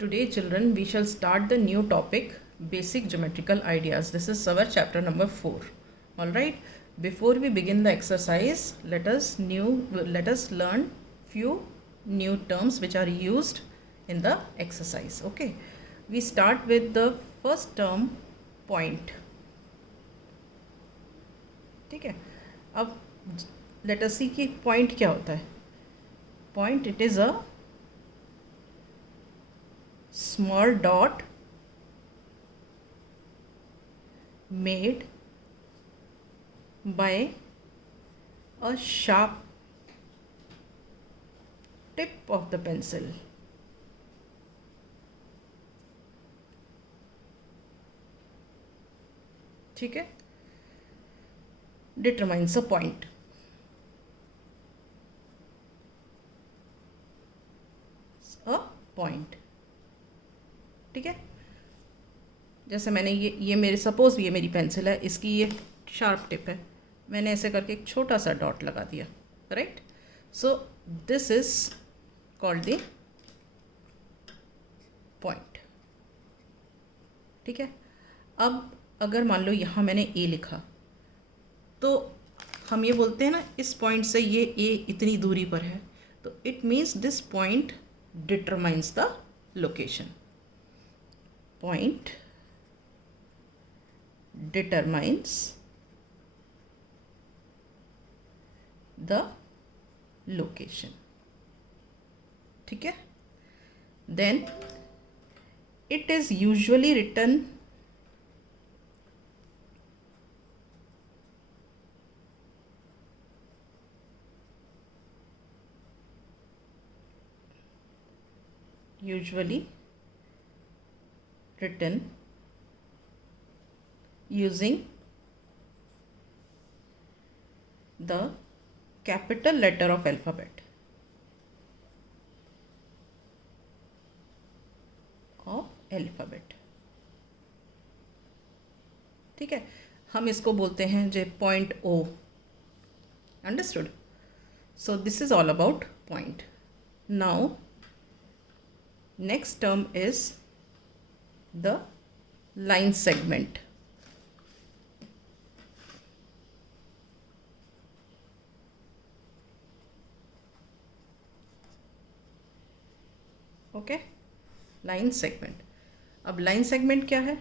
Today, children, we shall start the new topic, basic geometrical ideas. This is our chapter number 4. All right. Before we begin the exercise, let us learn few new terms which are used in the exercise. Okay. We start with the first term, point. ठीक है. अब let us see कि point क्या होता है. Point, it is a small dot made by a sharp tip of the pencil. ठीक है. Determines a point. A point. ठीक है. जैसे मैंने ये मेरे सपोज ये मेरी पेंसिल है, इसकी ये शार्प टिप है, मैंने ऐसे करके एक छोटा सा डॉट लगा दिया. Right. So this is called the point. ठीक है. अब अगर मान लो यहाँ मैंने ए लिखा, तो हम ये बोलते हैं ना, इस पॉइंट से ये ए इतनी दूरी पर है, तो it means this point determines the location. Point determines the location. ठीक है. Then it is usually written using the capital letter of alphabet. ठीक है. हम इसको बोलते हैं जो point O. Understood. So this is all about point. Now next term is the line segment. Okay, line segment. अब line segment क्या है?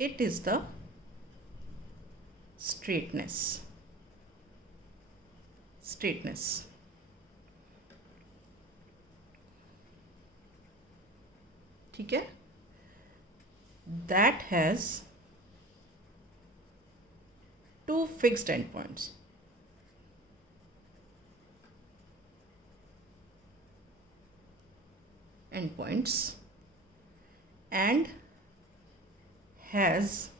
It is the straightness. ठीक है. That has two fixed endpoints. And has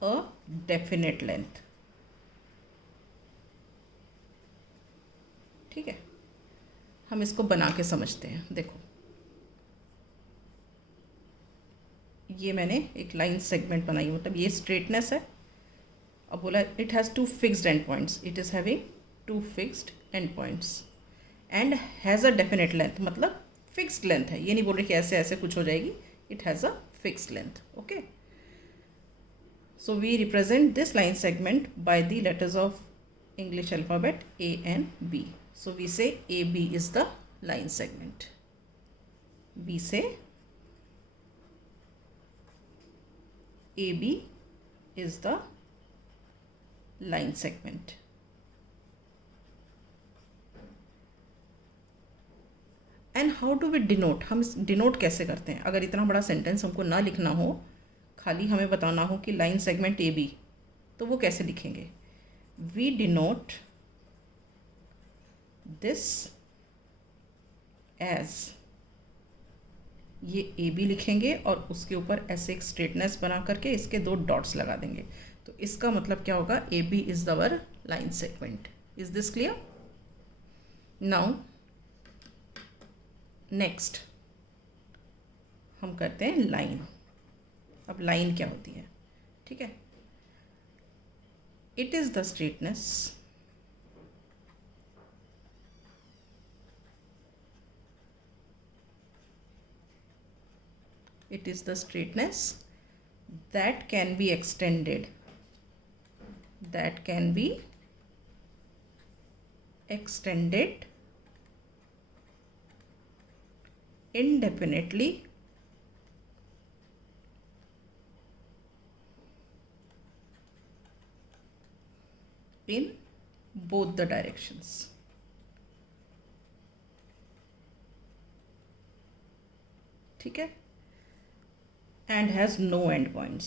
a definite length. ठीक है. हम इसको बना के समझते हैं. देखो, ये मैंने एक लाइन सेगमेंट बनाई, मतलब ये स्ट्रेटनेस है. अब बोला it has to fixed end points. It is having to fixed end points and has a definite length. मतलब फिक्स्ड लेंथ है. ये नहीं बोल रहे कि ऐसे ऐसे कुछ हो जाएगी. It has a fixed length. Okay. So we represent this line segment by the letters of English alphabet A and B. So we say A B is the line segment. B से AB is the line segment. And how do we denote? हम denote कैसे करते हैं? अगर इतना बड़ा sentence हमको ना लिखना हो, खाली हमें बताना हो कि लाइन सेगमेंट AB, तो वो कैसे लिखेंगे? We denote this as, ये ए बी लिखेंगे और उसके ऊपर ऐसे एक स्ट्रेटनेस बना करके इसके दो डॉट्स लगा देंगे. तो इसका मतलब क्या होगा? A B is our line segment. Is this clear? Now next हम करते हैं लाइन. अब लाइन क्या होती है? ठीक है. It is the straightness it is the straightness that can be extended, indefinitely in both the directions. ठीक है, and has no endpoints.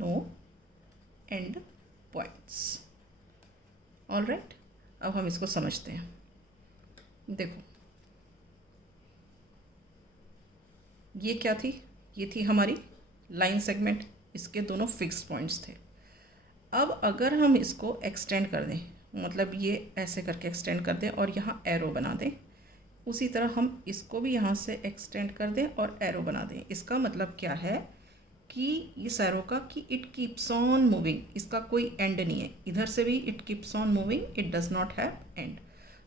No end points. All right, अब हम इसको समझते हैं. देखो ये क्या थी, ये थी हमारी लाइन सेगमेंट, इसके दोनों फिक्स्ड पॉइंट्स थे. अब अगर हम इसको एक्सटेंड कर दें, मतलब ये ऐसे करके एक्सटेंड कर दें और यहाँ एरो बना दें, उसी तरह हम इसको भी यहाँ से एक्सटेंड कर दें और एरो बना दें. इसका मतलब क्या है कि इस एरो का कि इट कीप्स ऑन मूविंग, इसका कोई एंड नहीं है. इधर से भी it keeps on moving, it does not have end.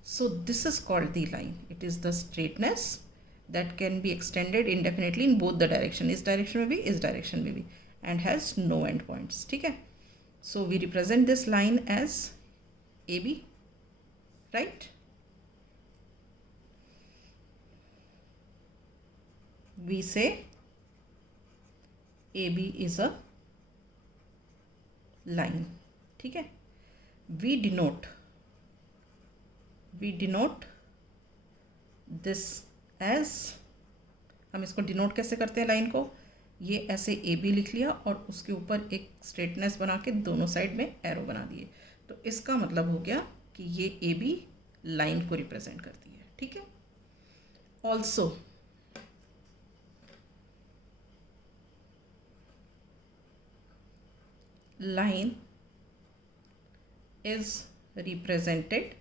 So this is called the line. It is the straightness that can be extended indefinitely in both the direction, इस direction में भी इस डायरेक्शन में भी, and has no end points. ठीक है, so we represent this line as A B, right. We say AB is a line. ठीक है, we denote this as, हम इसको डिनोट कैसे करते हैं लाइन को, ये ऐसे AB लिख लिया और उसके ऊपर एक स्ट्रेटनेस बना के दोनों साइड में एरो बना दिए. तो इसका मतलब हो गया कि ये AB लाइन को रिप्रेजेंट करती है. ठीक है, also line is represented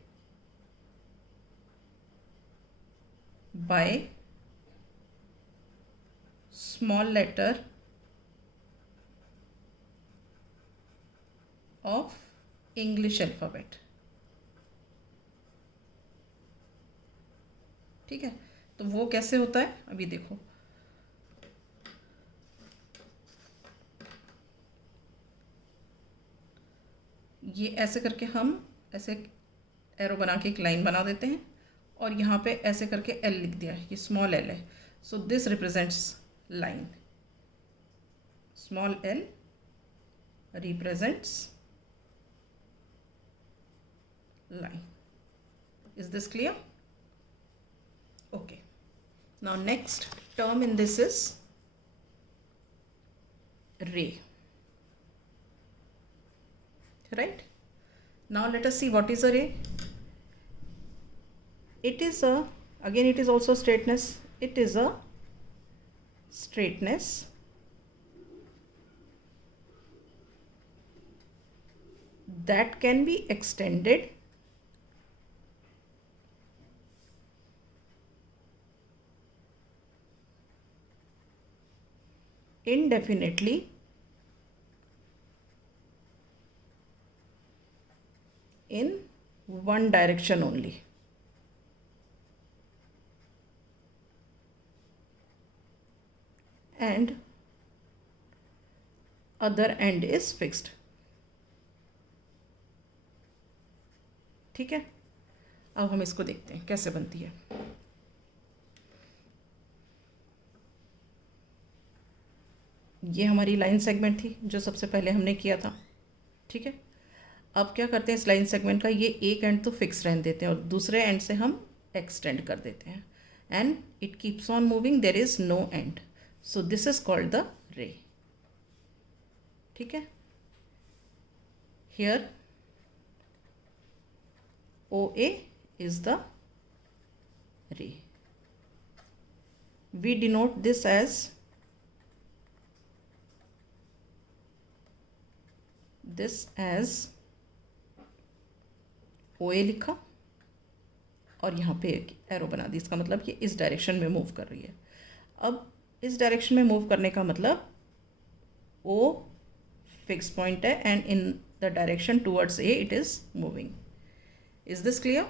by small letter of English alphabet. ठीक है, तो वो कैसे होता है अभी देखो. ये ऐसे करके हम ऐसे एरो बना के एक लाइन बना देते हैं और यहाँ पे ऐसे करके एल लिख दिया है, ये स्मॉल एल है. So this represents line. Small L represents line. Is this clear? Okay, now next term in this is ray. Right, now let us see what is a ray. It is a, again it is also straightness. It is a straightness that can be extended indefinitely in one direction only. And other end is fixed. ठीक है, अब हम इसको देखते हैं कैसे बनती है. ये हमारी लाइन सेगमेंट थी जो सबसे पहले हमने किया था. ठीक है, अब क्या करते हैं, इस लाइन सेगमेंट का ये एक एंड तो फिक्स रहने देते हैं और दूसरे एंड से हम एक्सटेंड कर देते हैं. And it keeps on moving, there is no end. So this is called the ray. ठीक है, here OA is the ray. We denote this as OA लिखा और यहाँ पे एक एरो बना दी. इसका मतलब ये इस डायरेक्शन में मूव कर रही है. अब इस डायरेक्शन में मूव करने का मतलब O फिक्स पॉइंट है and in the direction towards A it is moving. Is this clear?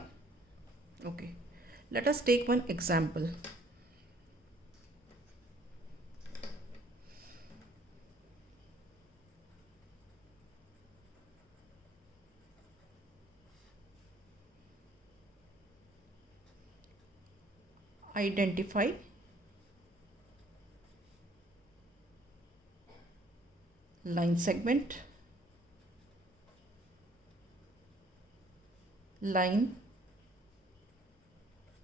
Okay, let us take one example. Identify line segment, line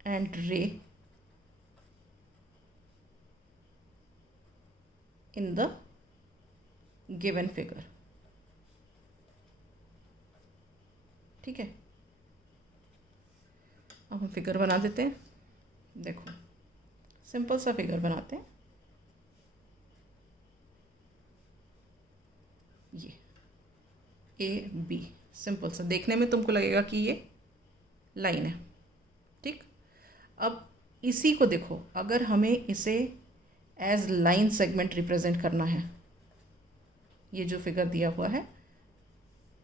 and ray in the given figure. ठीक है, अब हम figure बना देते हैं. देखो, simple सा फिगर बनाते हैं. ये ए बी, सिंपल सा, देखने में तुमको लगेगा कि ये लाइन है. ठीक, अब इसी को देखो, अगर हमें इसे एज लाइन सेगमेंट रिप्रेजेंट करना है, ये जो फिगर दिया हुआ है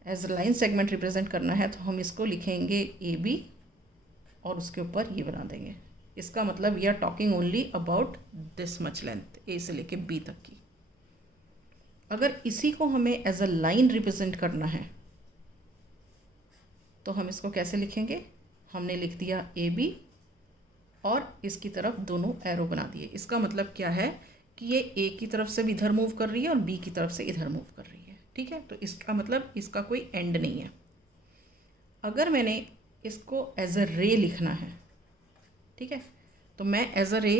एज लाइन सेगमेंट रिप्रेजेंट करना है, तो हम इसको लिखेंगे ए बी और उसके ऊपर ये बना देंगे. इसका मतलब we are talking only about this much length, A से लेके बी तक की. अगर इसी को हमें एज अ लाइन रिप्रेजेंट करना है तो हम इसको कैसे लिखेंगे? हमने लिख दिया ए बी और इसकी तरफ दोनों एरो बना दिए. इसका मतलब क्या है कि ये ए की तरफ से भी इधर मूव कर रही है और बी की तरफ से इधर मूव कर रही है. ठीक है, तो इसका मतलब इसका कोई एंड नहीं है. अगर मैंने इसको एज अ रे लिखना है, ठीक है, तो मैं एज अ रे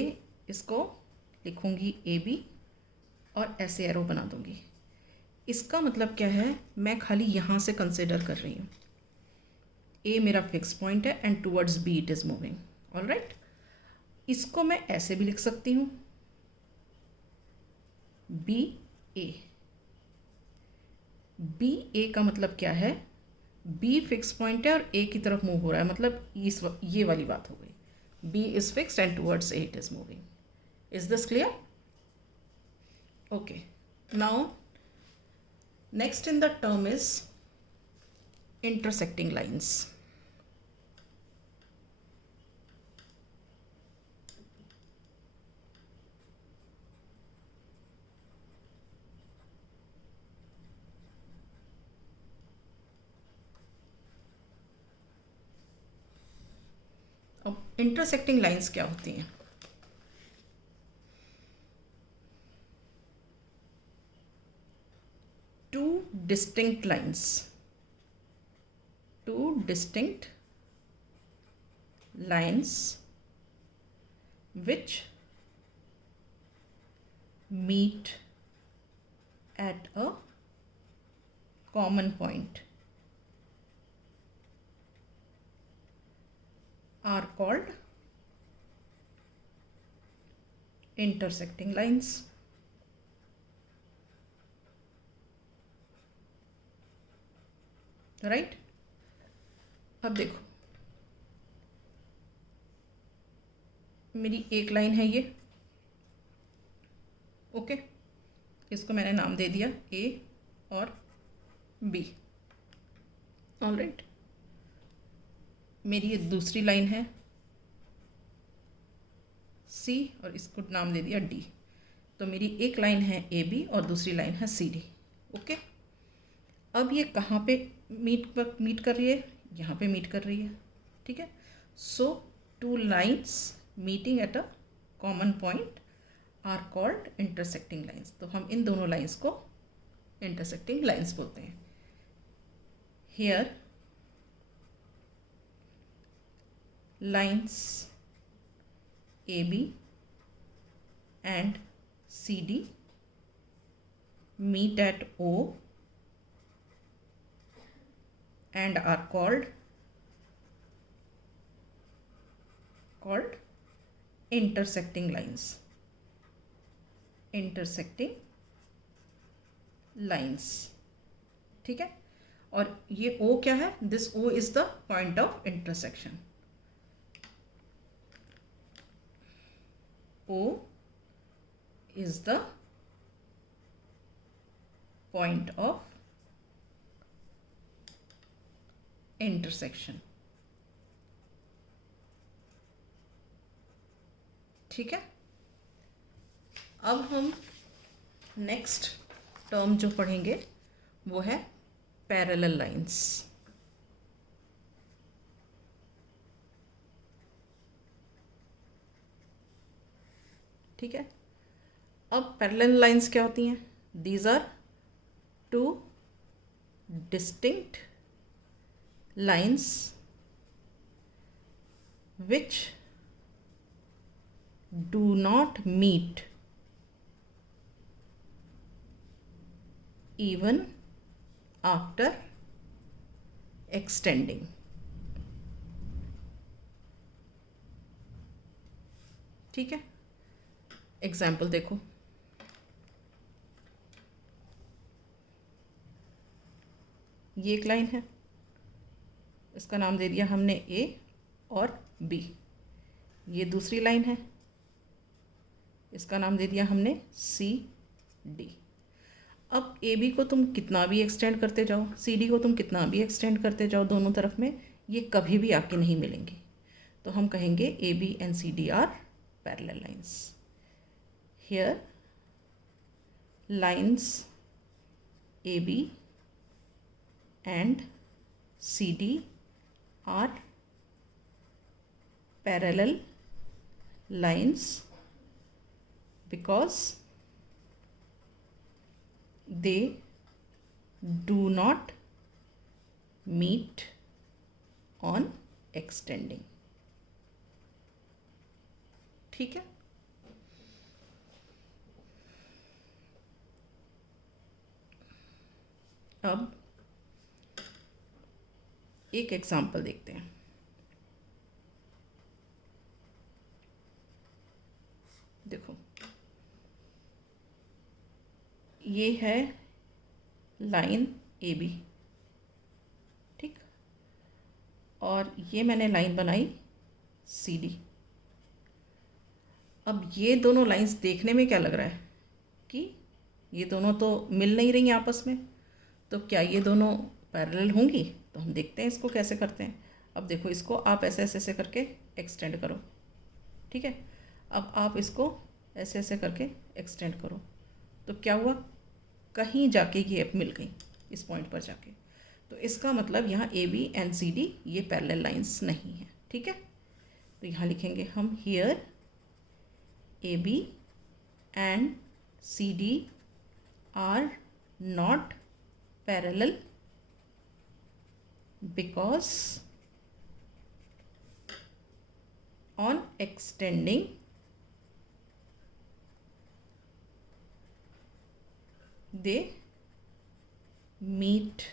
इसको लिखूँगी ए बी और ऐसे एरो बना दूँगी. इसका मतलब क्या है, मैं खाली यहाँ से कंसिडर कर रही हूँ. ए मेरा फिक्स पॉइंट है and towards B it is moving. All right, इसको मैं ऐसे भी लिख सकती हूँ, बी ए. बी ए का मतलब क्या है, बी फिक्स पॉइंट है और ए की तरफ मूव हो रहा है, मतलब ये वाली बात हो गई. B is fixed end towards A it is moving. Is this clear? Okay, now next in the term is intersecting lines. अब intersecting lines क्या होती हैं? Two distinct lines which meet at a common point are called intersecting lines. Right, अब देखो, मेरी एक line है ये. ओके, इसको मैंने नाम दे दिया ए और बी. ऑल राइट, मेरी ये दूसरी लाइन है सी और इसको नाम दे दिया डी. तो मेरी एक लाइन है ए बी और दूसरी लाइन है सी डी. ओके, अब ये कहाँ पे मीट कर रही है? यहाँ पे मीट कर रही है. ठीक है, so two lines meeting at a common point are called intersecting lines. तो हम इन दोनों लाइन्स को इंटरसेक्टिंग लाइन्स बोलते हैं. Here lines A B and C D meet at O and are called intersecting lines. ठीक है, और ये O क्या है? This O is the point of intersection. O is the point of intersection. ठीक है, अब हम नेक्स्ट टर्म जो पढ़ेंगे वो है पैरेलल लाइंस। ठीक है, अब पैरेलल लाइंस क्या होती हैं? These are two distinct lines which do not meet even after extending. ठीक है, एग्जाम्पल देखो, ये एक लाइन है, इसका नाम दे दिया हमने ए और बी। ये दूसरी लाइन है, इसका नाम दे दिया हमने सी डी। अब ए बी को तुम कितना भी एक्सटेंड करते जाओ, सी डी को तुम कितना भी एक्सटेंड करते जाओ दोनों तरफ में, ये कभी भी आके नहीं मिलेंगे। तो हम कहेंगे A B and C D are parallel lines. Here lines A B and C D are parallel lines because they do not meet on extending। ठीक है, अब एक एग्जाम्पल देखते हैं। देखो, ये है लाइन ए बी, ठीक, और ये मैंने लाइन बनाई सी डी। अब ये दोनों लाइंस देखने में क्या लग रहा है कि ये दोनों तो मिल नहीं रही आपस में, तो क्या ये दोनों पैरेलल होंगी? तो हम देखते हैं इसको कैसे करते हैं। अब देखो, इसको आप ऐसे ऐसे ऐसे करके एक्सटेंड करो, ठीक है। अब आप इसको ऐसे ऐसे करके एक्सटेंड करो, तो क्या हुआ, कहीं जाके ये मिल गई इस पॉइंट पर जाके। तो इसका मतलब यहाँ A B and C D ये पैरेलल लाइंस नहीं है, ठीक है। तो यहाँ लिखेंगे हम here A B and C D are not parallel because on extending they meet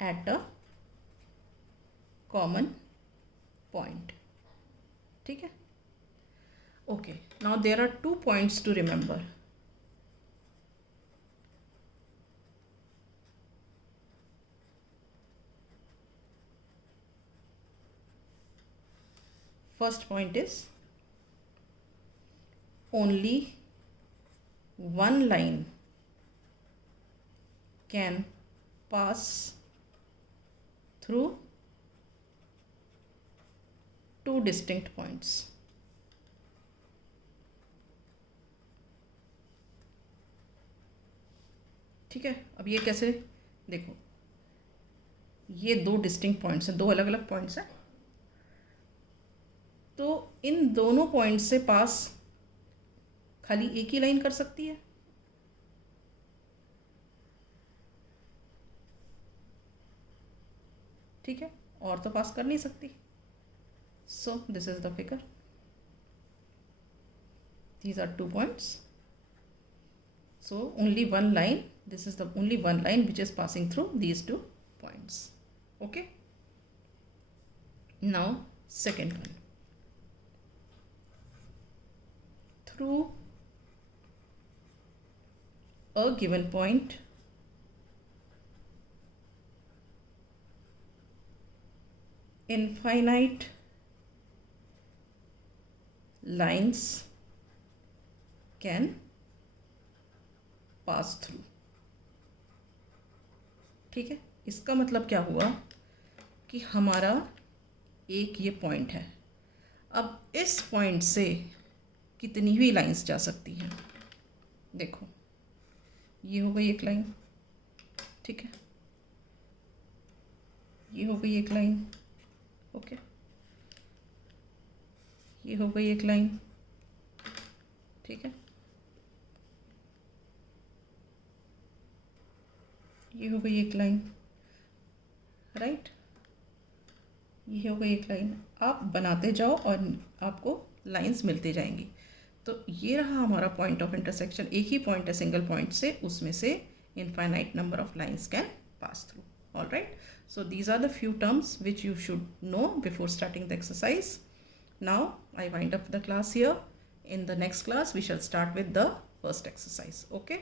at a common point। ठीक है, okay, now there are 2 points to remember। First point is only one line can pass through 2 distinct points। ठीक है, अब ये कैसे, देखो ये 2 distinct points हैं, 2 अलग अलग पॉइंट्स हैं। तो इन दोनों पॉइंट से पास खाली एक ही लाइन कर सकती है, ठीक है, और तो पास कर नहीं सकती। So this is the figure, these are 2 points, so only one line, this is the only one line which is passing through these 2 points. Okay, now second one, through a given point infinite lines can pass through। ठीक है, इसका मतलब क्या हुआ कि हमारा एक ये पॉइंट है, अब इस पॉइंट से कितनी भी लाइंस जा सकती हैं। देखो ये हो गई एक लाइन, ठीक है, ये हो गई एक लाइन, ओके, ये हो गई एक लाइन, ठीक है, ये हो गई एक लाइन, राइट, ये हो गई एक लाइन। आप बनाते जाओ और आपको लाइंस मिलते जाएंगी। तो ये रहा हमारा पॉइंट ऑफ इंटरसेक्शन। एक ही पॉइंट है सिंगल पॉइंट से, उसमें से infinite number of lines can pass through. All right, so these are the few terms which you should know before starting the exercise. Now I wind up the class here. In the next class we shall start with the first exercise. Okay.